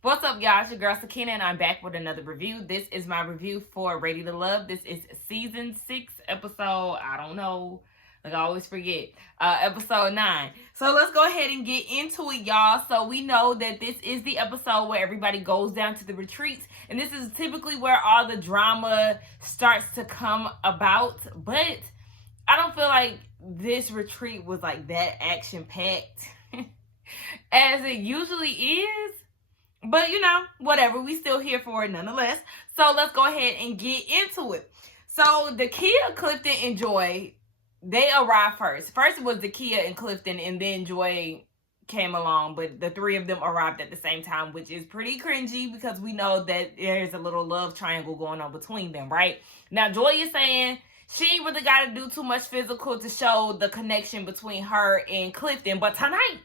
What's up, y'all? It's your girl Sabrina, and I'm back with another review. This is my review for Ready to Love. This is season 6, episode, I don't know, like I always forget, episode 9. So let's go ahead and get into it, y'all. So we know that this is the episode where everybody goes down to the retreats, and this is typically where all the drama starts to come about. But I don't feel like this retreat was like that action packed as it usually is. But whatever, we still here for it nonetheless. So let's go ahead and get into it. So the Kia, Clifton, and Joy, they arrived first. First it was the Kia and Clifton, and then Joy came along, but the three of them arrived at the same time, which is pretty cringy because we know that there's a little love triangle going on between them, right? Now Joy is saying she ain't really got to do too much physical to show the connection between her and Clifton, but tonight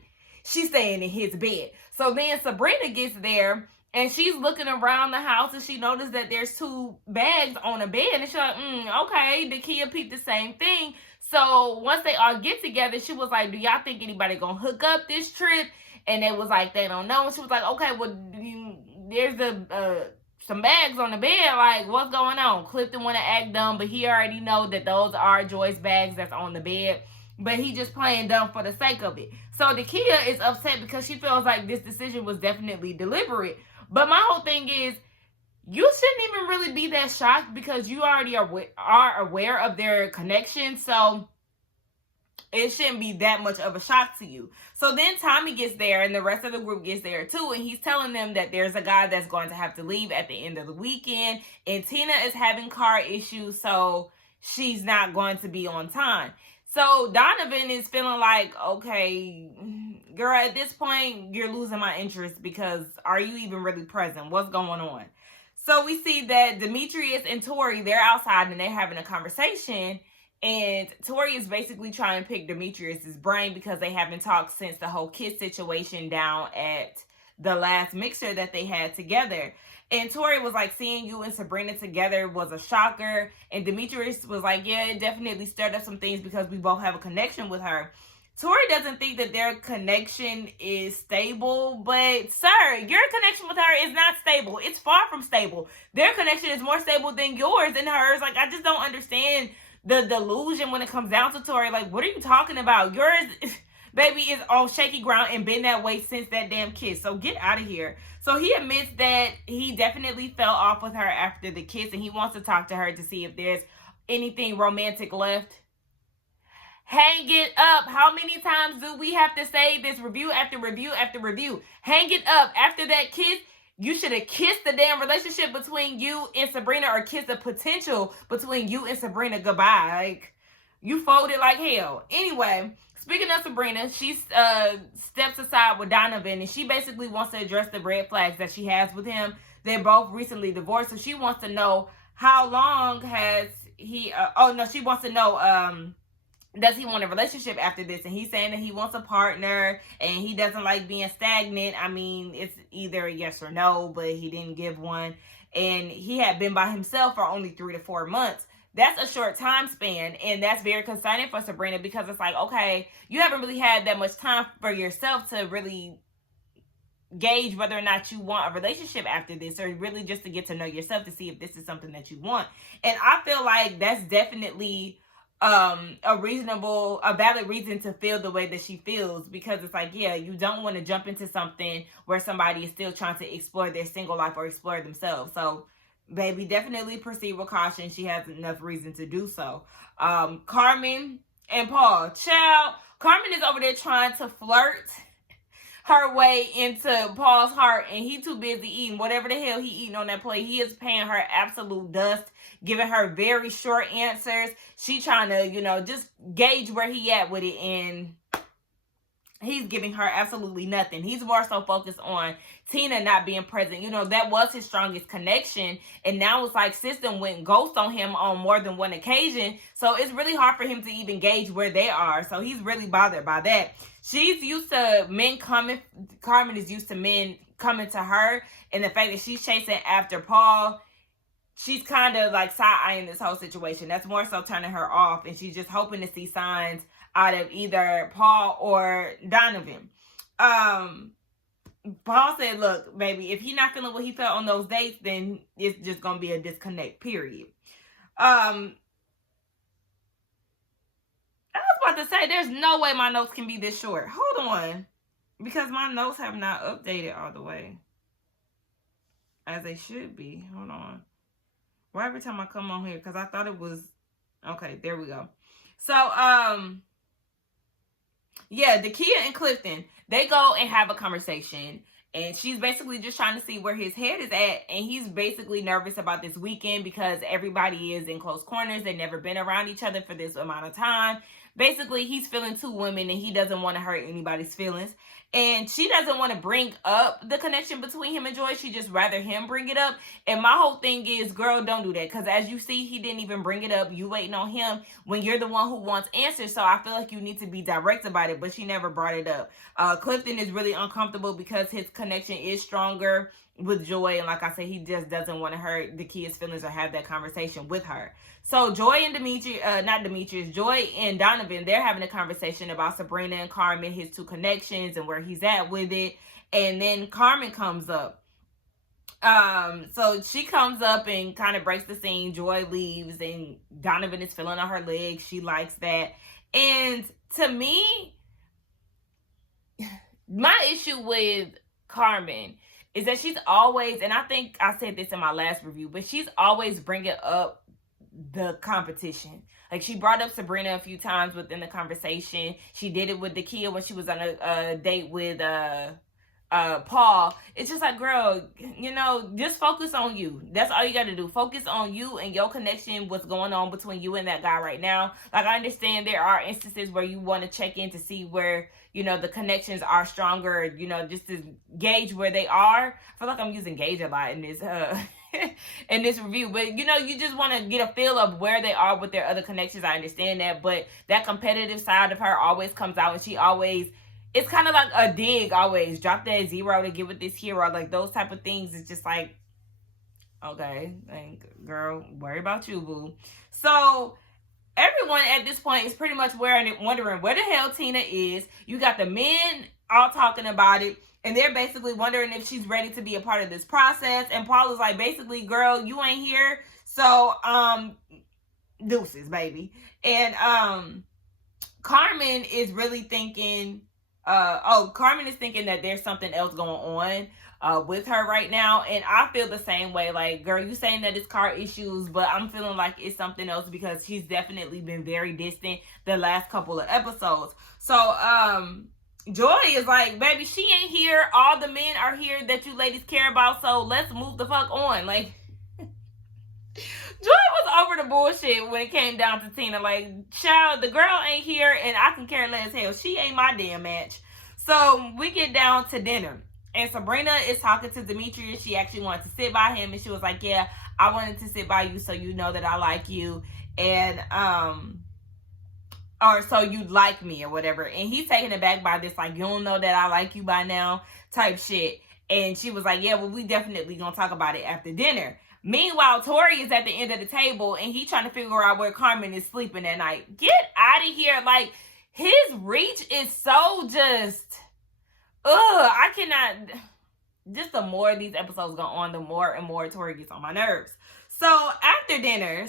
she's staying in his bed. So then Sabrina gets there and she's looking around the house and she noticed that there's 2 bags on a bed. And she's like, okay, the Kia peeped the same thing. So once they all get together, she was like, do y'all think anybody gonna hook up this trip? And they was like, they don't know. And she was like, okay, well, there's some bags on the bed. Like, what's going on? Clifton want to act dumb, but he already know that those are Joy's bags that's on the bed. But he just playing dumb for the sake of it. So the Kia is upset because she feels like this decision was definitely deliberate. But my whole thing is, you shouldn't even really be that shocked because you already are aware of their connection. So it shouldn't be that much of a shock to you. So then Tommy gets there and the rest of the group gets there too. And he's telling them that there's a guy that's going to have to leave at the end of the weekend. And Tina is having car issues, so she's not going to be on time. So Donovan is feeling like, okay, girl, at this point, you're losing my interest because are you even really present? What's going on? So we see that Demetrius and Tori, they're outside and they're having a conversation. And Tori is basically trying to pick Demetrius's brain because they haven't talked since the whole kiss situation down at the last mixer that they had together. And Tori was like, seeing you and Sabrina together was a shocker. And Demetrius was like, yeah, it definitely stirred up some things because we both have a connection with her. Tori doesn't think that their connection is stable, but sir, your connection with her is not stable. It's far from stable. Their connection is more stable than yours and hers. Like, I just don't understand the delusion when it comes down to Tori. Like, what are you talking about? Yours, baby, is on shaky ground and been that way since that damn kiss. So get out of here. So he admits that he definitely fell off with her after the kiss and he wants to talk to her to see if there's anything romantic left. Hang it up. How many times do we have to say this review after review after review? Hang it up. After that kiss, you should have kissed the damn relationship between you and Sabrina or kissed the potential between you and Sabrina goodbye. Like, you folded like hell. Anyway, speaking of Sabrina, she steps aside with Donovan and she basically wants to address the red flags that she has with him. They're both recently divorced, so she wants to know how long has he... she wants to know... does he want a relationship after this? And he's saying that he wants a partner and he doesn't like being stagnant. I mean, it's either a yes or no, but he didn't give one. And he had been by himself for only 3 to 4 months. That's a short time span. And that's very concerning for Sabrina because it's like, okay, you haven't really had that much time for yourself to really gauge whether or not you want a relationship after this, or really just to get to know yourself to see if this is something that you want. And I feel like that's definitely a valid reason to feel the way that she feels, because it's like, yeah, you don't want to jump into something where somebody is still trying to explore their single life or explore themselves. So baby, definitely proceed with caution. She has enough reason to do so. Carmen and Paul, child, Carmen is over there trying to flirt her way into Paul's heart, and he too busy eating whatever the hell he eating on that plate. He is paying her absolute dust, giving her very short answers. She trying to, just gauge where he at with it, and he's giving her absolutely nothing. He's more so focused on Tina not being present. That was his strongest connection, and now it's like system went ghost on him on more than one occasion. So it's really hard for him to even gauge where they are. So he's really bothered by that. She's used to men coming. Carmen is used to men coming to her, and the fact that she's chasing after Paul, she's kind of like side-eyeing this whole situation. That's more so turning her off, and she's just hoping to see signs out of either Paul or Donovan. Paul said, look, baby, if he not feeling what he felt on those dates, then it's just going to be a disconnect, period. I was about to say, there's no way my notes can be this short. Hold on. Because my notes have not updated all the way as they should be. Hold on. Well, every time I come on here, because I thought it was... Okay, there we go. So, yeah, Dakia and Clifton, they go and have a conversation. And she's basically just trying to see where his head is at. And he's basically nervous about this weekend because everybody is in close corners. They've never been around each other for this amount of time. Basically, he's feeling two women and he doesn't want to hurt anybody's feelings. And she doesn't want to bring up the connection between him and Joy. She just rather him bring it up. And my whole thing is, girl, don't do that. Because as you see, he didn't even bring it up. You waiting on him when you're the one who wants answers. So I feel like you need to be direct about it. But she never brought it up. Clifton is really uncomfortable because his connection is stronger with Joy. And like I said, he just doesn't want to hurt the kids' feelings or have that conversation with her. So Joy and Demetrius, Joy and Donovan, they're having a conversation about Sabrina and Carmen, his two connections and where he's at with it. And then Carmen comes up. So she comes up and kind of breaks the scene. Joy leaves and Donovan is feeling on her legs. She likes that. And to me, my issue with Carmen is that she's always, and I think I said this in my last review, but she's always bringing up the competition. Like, she brought up Sabrina a few times within the conversation. She did it with Dakia when she was on a date with Paul. It's just like, girl, you know, just focus on you. That's all you got to do. Focus on you and your connection, what's going on between you and that guy right now. Like, I understand there are instances where you want to check in to see where, you know, the connections are stronger, you know, just to gauge where they are. I feel like I'm using gauge a lot in this in this review, but you know, you just want to get a feel of where they are with their other connections. I understand that, but that competitive side of her always comes out, and she always, it's kind of like a dig, always drop that zero to get with this hero, like those type of things. It's just like, okay, girl, worry about you, boo. So everyone at this point is pretty much wondering where the hell Tina is. You got the men all talking about it, and they're basically wondering if she's ready to be a part of this process. And Paul is like, basically, girl, you ain't here, so deuces, baby. And Carmen is really thinking, Carmen is thinking that there's something else going on with her right now. And I feel the same way. Like, girl, you saying that it's car issues, but I'm feeling like it's something else because she's definitely been very distant the last couple of episodes. So Joy is like, baby, she ain't here. All the men are here that you ladies care about, so let's move the fuck on. Like, Joy was over the bullshit when it came down to Tina. Like, child, the girl ain't here, and I can care less. Hell, she ain't my damn match. So we get down to dinner, and Sabrina is talking to Demetrius. She actually wanted to sit by him, and she was like, yeah, I wanted to sit by you so you know that I like you, and or so you'd like me or whatever. And he's taken aback by this, like, you don't know that I like you by now type shit. And she was like, yeah, well, we definitely gonna talk about it after dinner. Meanwhile, Tori is at the end of the table and he's trying to figure out where Carmen is sleeping that night. Get out of here. Like, his reach is so just, I cannot. Just the more these episodes go on, the more and more Tori gets on my nerves. So after dinner,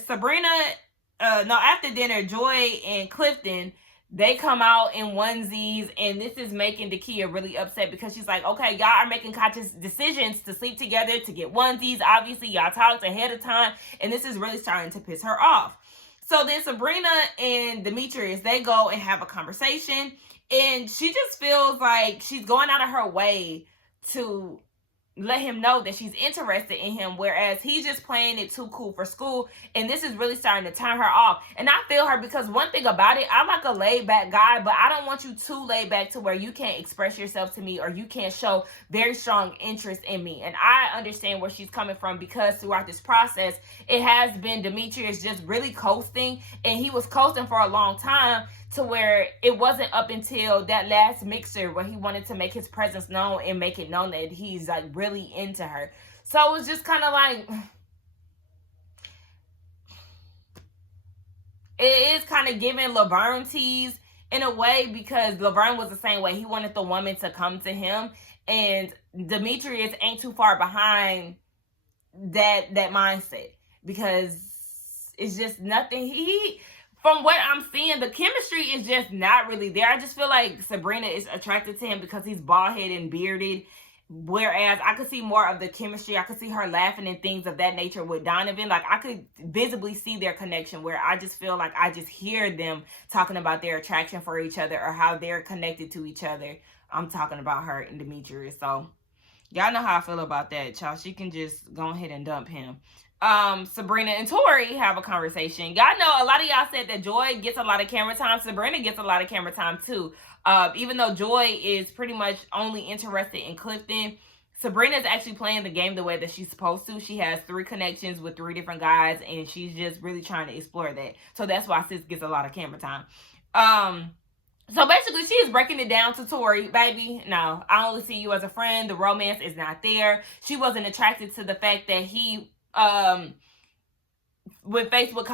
after dinner, Joy and Clifton, they come out in onesies, and this is making Dakia really upset because she's like, okay, y'all are making conscious decisions to sleep together, to get onesies. Obviously, y'all talked ahead of time, and this is really starting to piss her off. So then Sabrina and Demetrius, they go and have a conversation, and she just feels like she's going out of her way to let him know that she's interested in him, whereas he's just playing it too cool for school, and this is really starting to turn her off. And I feel her, because one thing about it, I'm like a laid back guy, but I don't want you too laid back to where you can't express yourself to me or you can't show very strong interest in me. And I understand where she's coming from, because throughout this process, it has been Demetrius just really coasting, and he was coasting for a long time, to where it wasn't up until that last mixer where he wanted to make his presence known and make it known that he's like really into her. So it was just kind of like, it is kind of giving Laverne tease in a way, because Laverne was the same way. He wanted the woman to come to him, and Demetrius ain't too far behind that mindset, because it's just nothing. From what I'm seeing, the chemistry is just not really there. I just feel like Sabrina is attracted to him because he's bald headed and bearded. Whereas I could see more of the chemistry. I could see her laughing and things of that nature with Donovan. Like, I could visibly see their connection, where I just feel like I just hear them talking about their attraction for each other or how they're connected to each other. I'm talking about her and Demetrius. So y'all know how I feel about that, y'all. She can just go ahead and dump him. Sabrina and Tori have a conversation. Y'all know a lot of y'all said that Joy gets a lot of camera time. Sabrina gets a lot of camera time too. Even though Joy is pretty much only interested in Clifton, Sabrina is actually playing the game the way that she's supposed to. She has 3 connections with 3 different guys, and she's just really trying to explore that. So that's why sis gets a lot of camera time. So basically, she is breaking it down to Tori. Baby, no, I only see you as a friend. The romance is not there. She wasn't attracted to the fact that he, when faced with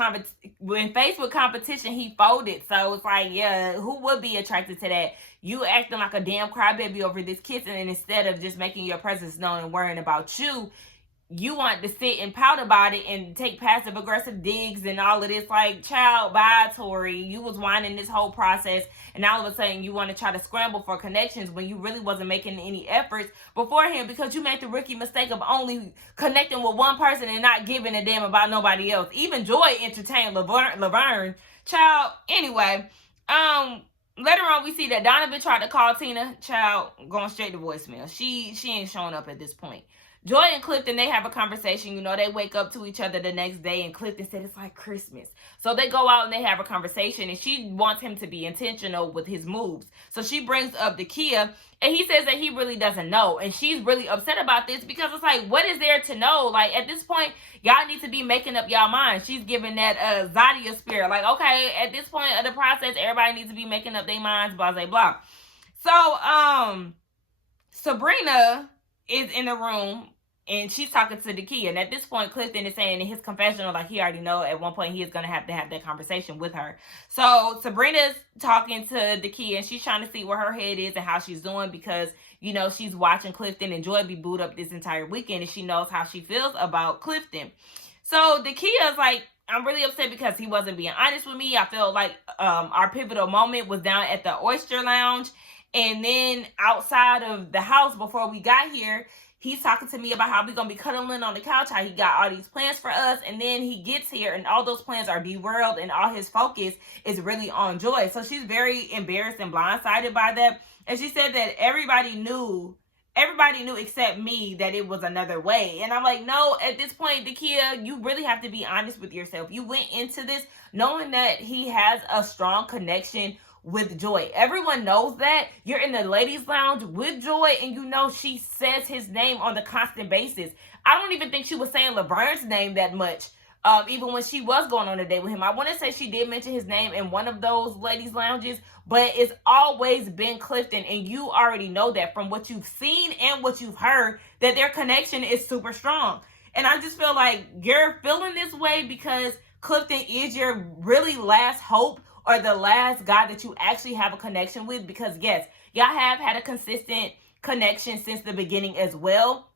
competition, he folded. So it's like, yeah, who would be attracted to that? You acting like a damn crybaby over this kissing, and instead of just making your presence known and worrying about you want to sit and pout about it and take passive aggressive digs and all of this. Like, child, bye, Tori. You was whining this whole process, and all of a sudden you want to try to scramble for connections when you really wasn't making any efforts beforehand, because you made the rookie mistake of only connecting with one person and not giving a damn about nobody else. Even Joy entertained Laverne. Child, anyway, later on we see that Donovan tried to call Tina. Child, going straight to voicemail. She ain't showing up at this point. Joy and Clifton, they have a conversation. You know, they wake up to each other the next day, and Clifton said it's like Christmas. So they go out and they have a conversation, and she wants him to be intentional with his moves. So she brings up the Kia, and he says that he really doesn't know. And she's really upset about this, because it's like, what is there to know? Like, at this point, y'all need to be making up y'all minds. She's giving that Zadia spirit. Like, okay, at this point of the process, everybody needs to be making up their minds, blah, blah, blah. So, Sabrina is in the room, and she's talking to the Kia. And at this point, Clifton is saying in his confessional, like, he already know at one point he is going to have that conversation with her. So Sabrina's talking to the Kia, and she's trying to see where her head is and how she's doing, because, you know, she's watching Clifton and Joy be booed up this entire weekend, and she knows how she feels about Clifton. So the Kia is like, I'm really upset because he wasn't being honest with me. I felt like our pivotal moment was down at the Oyster Lounge. And then outside of the house before we got here, he's talking to me about how we're going to be cuddling on the couch, how he got all these plans for us. And then he gets here and all those plans are derailed, and all his focus is really on Joy. So she's very embarrassed and blindsided by that. And she said that everybody knew except me that it was another way. And I'm like, no, at this point, Dakia, you really have to be honest with yourself. You went into this knowing that he has a strong connection with Joy. Everyone knows that. You're in the ladies' lounge with Joy, and you know she says his name on the constant basis. I don't even think she was saying Laverne's name that much, even when she was going on a date with him. I want to say she did mention his name in one of those ladies' lounges, but it's always been Clifton, and you already know that from what you've seen and what you've heard, that their connection is super strong. And I just feel like you're feeling this way because Clifton is your really last hope, or the last guy that you actually have a connection with. Because yes, y'all have had a consistent connection since the beginning as well.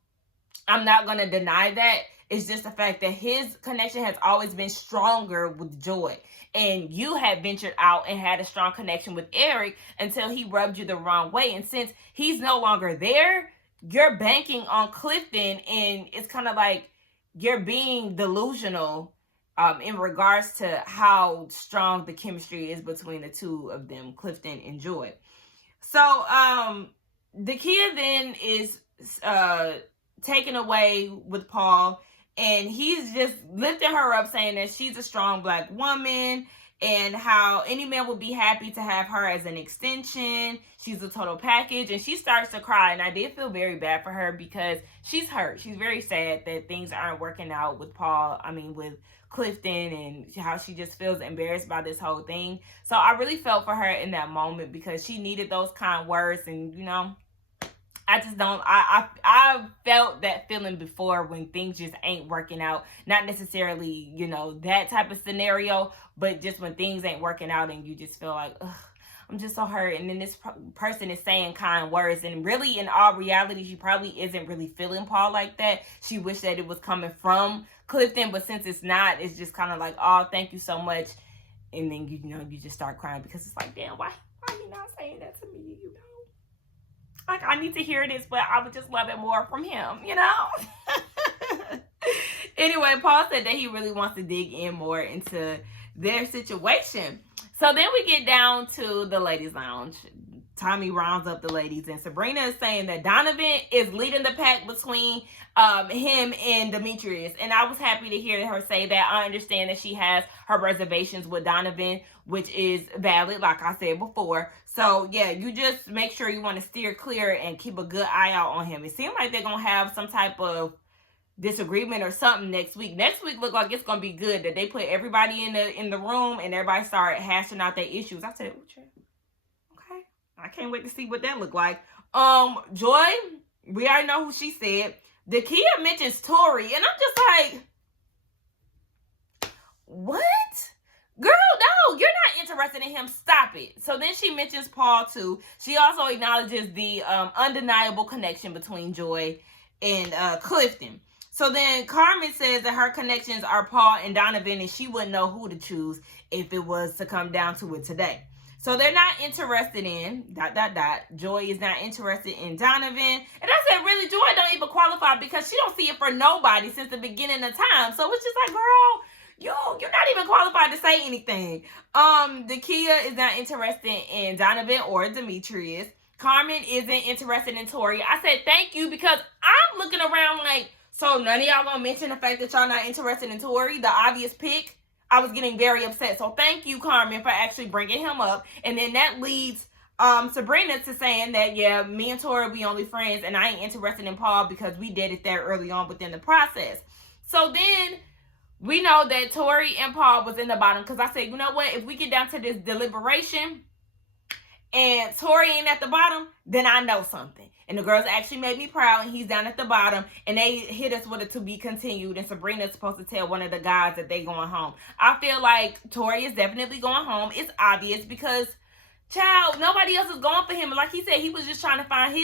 I'm not going to deny that. It's just the fact that his connection has always been stronger with Joy. And you had ventured out and had a strong connection with Eric until he rubbed you the wrong way. And since he's no longer there, you're banking on Clifton, and it's kind of like you're being delusional in regards to how strong the chemistry is between the two of them, Clifton and Joy. So, Dakia then is taken away with Paul, and he's just lifting her up, saying that she's a strong Black woman, and how any man would be happy to have her as an extension. She's a total package, and she starts to cry, and I did feel very bad for her because she's hurt. She's very sad that things aren't working out with with Clifton, and how she just feels embarrassed by this whole thing. So I really felt for her in that moment because she needed those kind words, and you know, I felt that feeling before when things just ain't working out. Not necessarily, you know, that type of scenario, but just when things ain't working out and you just feel like, ugh, I'm just so hurt. And then this person is saying kind words. And really, in all reality, she probably isn't really feeling Paul like that. She wished that it was coming from Clifton. But since it's not, it's just kind of like, oh, thank you so much. And then, you just start crying because it's like, damn, why are you not saying that to me, Like, I need to hear this, but I would just love it more from him, Anyway, Paul said that he really wants to dig in more into their situation. So then we get down to the ladies' lounge. Tommy rounds up the ladies, and Sabrina is saying that Donovan is leading the pack between him and Demetrius. And I was happy to hear her say that. I understand that she has her reservations with Donovan, which is valid, like I said before. So, yeah, you just make sure you want to steer clear and keep a good eye out on him. It seems like they're going to have some type of disagreement or something next week. Next week look like it's going to be good, that they put everybody in the room and everybody start hashing out their issues. I said, okay. I can't wait to see what that look like. Joy, we already know who she said. The Kia mentions Tori, and I'm just like, what? Girl, no, you're not interested in him. Stop it. So then she mentions Paul too. She also acknowledges the undeniable connection between Joy and Clifton. So then Carmen says that her connections are Paul and Donovan, and she wouldn't know who to choose if it was to come down to it today. So they're not interested in ... Joy is not interested in Donovan. And I said, really, Joy don't even qualify because she don't see it for nobody since the beginning of time. So it's just like, girl, you're not even qualified to say anything. The Kia is not interested in Donovan or Demetrius. Carmen isn't interested in Tori. I said, thank you, because I'm looking around like, so none of y'all gonna mention the fact that y'all not interested in Tori, the obvious pick? I was getting very upset. So thank you, Carmen, for actually bringing him up. And then that leads Sabrina to saying that, yeah, me and Tori, we only friends, and I ain't interested in Paul because we did it there early on within the process. So then we know that Tori and Paul was in the bottom, because I said, you know what? If we get down to this deliberation and Tori ain't at the bottom, then I know something. And the girls actually made me proud, and he's down at the bottom, and they hit us with a to be continued, and Sabrina's supposed to tell one of the guys that they going home. I feel like Tori is definitely going home. It's obvious because, child, nobody else is going for him. And like he said, he was just trying to find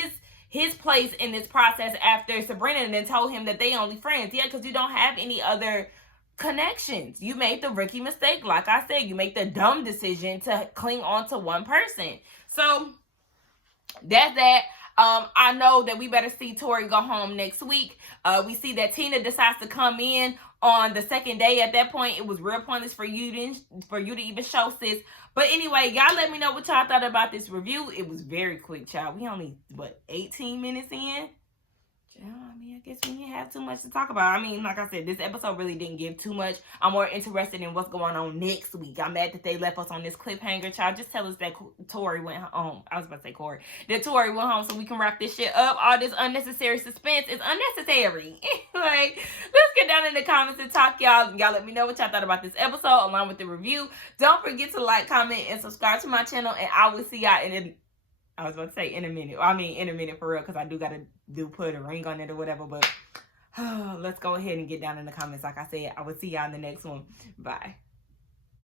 his place in this process after Sabrina and then told him that they only friends. Yeah, because you don't have any other connections. You made the rookie mistake. Like I said, you make the dumb decision to cling on to one person. So that's that. I know that we better see Tori go home next week. We see that Tina decides to come in on the second day. At that point, it was real pointless for you to even show sis. But anyway, y'all let me know what y'all thought about this review. It was very quick, child. We only, 18 minutes in? I mean, I guess we didn't have too much to talk about. I mean, like I said, this episode really didn't give too much. I'm more interested in what's going on next week. I'm mad that they left us on this cliffhanger, child. Just tell us that Tori went home. I was about to say Corey. That Tori went home so we can wrap this shit up. All this unnecessary suspense is unnecessary. Like, let's get down in the comments and talk, y'all. Y'all let me know what y'all thought about this episode along with the review. Don't forget to like, comment, and subscribe to my channel. And I will see y'all I was about to say in a minute. I mean, in a minute for real, because I do got to put a ring on it or whatever. But let's go ahead and get down in the comments. Like I said, I will see y'all in the next one. Bye.